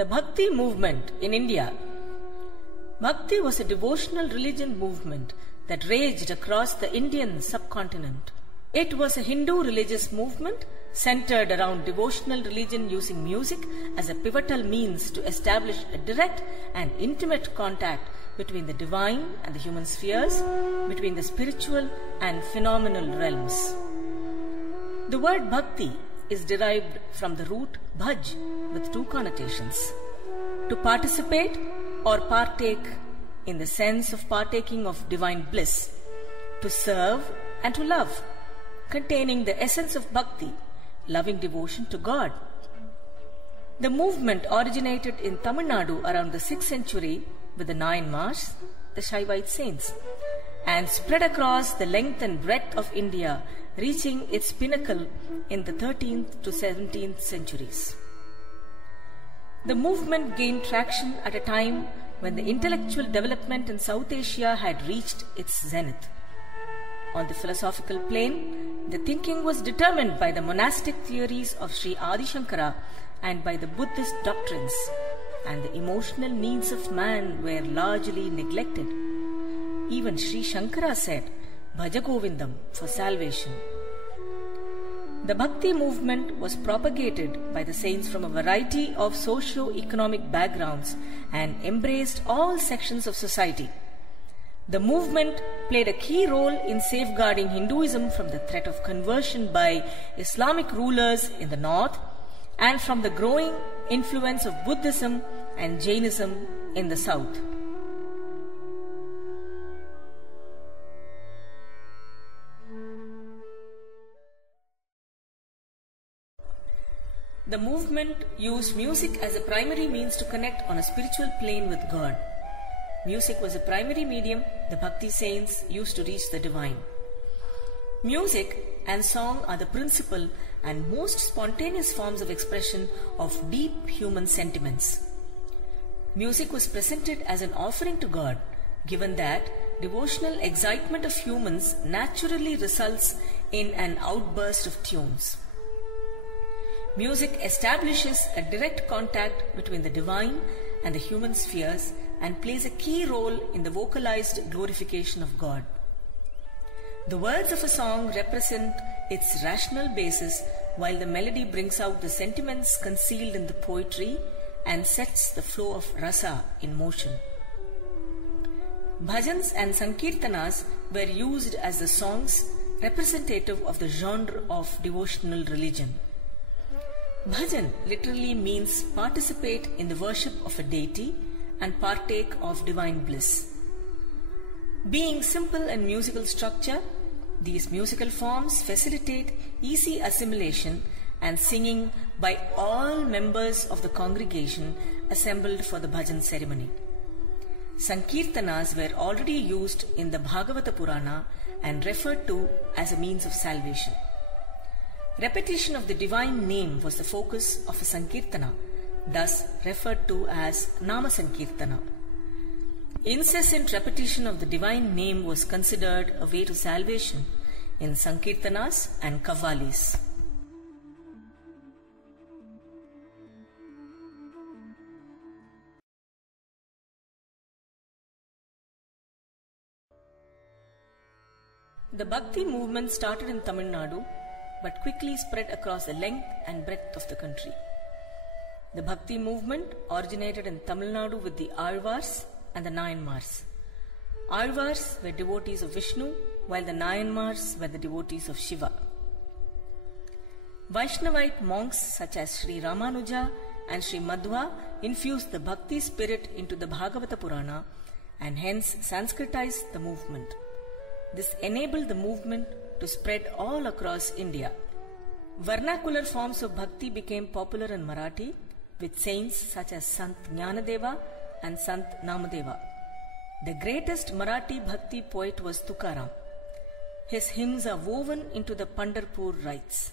The Bhakti movement in India. Bhakti was a devotional religion movement that raged across the Indian subcontinent. It was a Hindu religious movement centered around devotional religion using music as a pivotal means to establish a direct and intimate contact between the divine and the human spheres, between the spiritual and phenomenal realms. The word Bhakti is derived from the root bhaj with two connotations: to participate or partake in the sense of partaking of divine bliss, to serve and to love, containing the essence of bhakti, loving devotion to God. The movement originated in Tamil Nadu around the 6th century with the 9 Mars, the Shaivite saints, and spread across the length and breadth of India, reaching its pinnacle in the 13th to 17th centuries. The movement gained traction at a time when the intellectual development in South Asia had reached its zenith. On the philosophical plane, the thinking was determined by the monastic theories of Sri Adi Shankara and by the Buddhist doctrines, and the emotional needs of man were largely neglected. Even Sri Shankara said, "Bhaja Govindam" for salvation. The Bhakti movement was propagated by the saints from a variety of socio-economic backgrounds and embraced all sections of society. The movement played a key role in safeguarding Hinduism from the threat of conversion by Islamic rulers in the north and from the growing influence of Buddhism and Jainism in the south. The movement used music as a primary means to connect on a spiritual plane with God. Music was a primary medium the Bhakti saints used to reach the divine. Music and song are the principal and most spontaneous forms of expression of deep human sentiments. Music was presented as an offering to God, given that devotional excitement of humans naturally results in an outburst of tunes. Music establishes a direct contact between the divine and the human spheres and plays a key role in the vocalized glorification of God. The words of a song represent its rational basis, while the melody brings out the sentiments concealed in the poetry and sets the flow of rasa in motion. Bhajans and sankirtanas were used as the songs representative of the genre of devotional religion. Bhajan literally means participate in the worship of a deity and partake of divine bliss. Being simple in musical structure, these musical forms facilitate easy assimilation and singing by all members of the congregation assembled for the bhajan ceremony. Sankirtanas were already used in the Bhagavata Purana and referred to as a means of salvation. Repetition of the divine name was the focus of a Sankirtana, thus referred to as Nama Sankirtana. Incessant repetition of the divine name was considered a way to salvation in Sankirtanas and Kavvalis. The Bhakti movement started in Tamil Nadu but quickly spread across the length and breadth of the country. The Bhakti movement originated in Tamil Nadu with the Alvars and the Nayanmars. Alvars were devotees of Vishnu, while the Nayanmars were the devotees of Shiva. Vaishnavite monks such as Sri Ramanuja and Sri Madhva infused the Bhakti spirit into the Bhagavata Purana and hence Sanskritized the movement. This enabled the movement to spread all across India. Vernacular forms of Bhakti became popular in Marathi with saints such as Sant Jnanadeva and Sant Namadeva. The greatest Marathi Bhakti poet was Tukaram. His hymns are woven into the Pandharpur rites.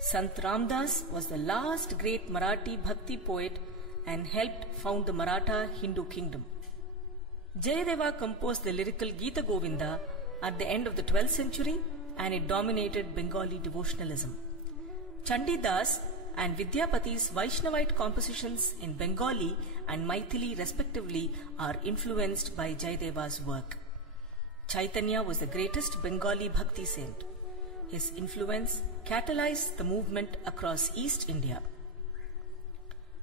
Sant Ramdas was the last great Marathi Bhakti poet and helped found the Maratha Hindu kingdom. Jayadeva composed the lyrical Gita Govinda at the end of the 12th century and it dominated Bengali devotionalism. Chandidas and Vidyapati's Vaishnavite compositions in Bengali and Maithili respectively are influenced by Jayadeva's work. Chaitanya was the greatest Bengali Bhakti saint. His influence catalyzed the movement across East India.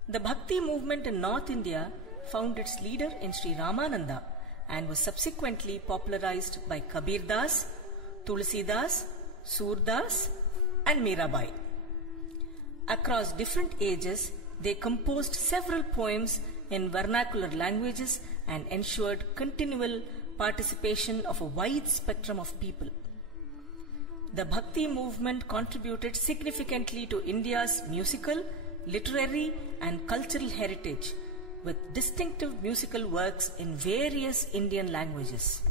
The Bhakti movement in North India found its leader in Sri Ramananda and was subsequently popularized by Kabir Das, Tulsidas, Surdas and Mirabai. Across different ages, they composed several poems in vernacular languages and ensured continual participation of a wide spectrum of people. The Bhakti movement contributed significantly to India's musical, literary and cultural heritage with distinctive musical works in various Indian languages.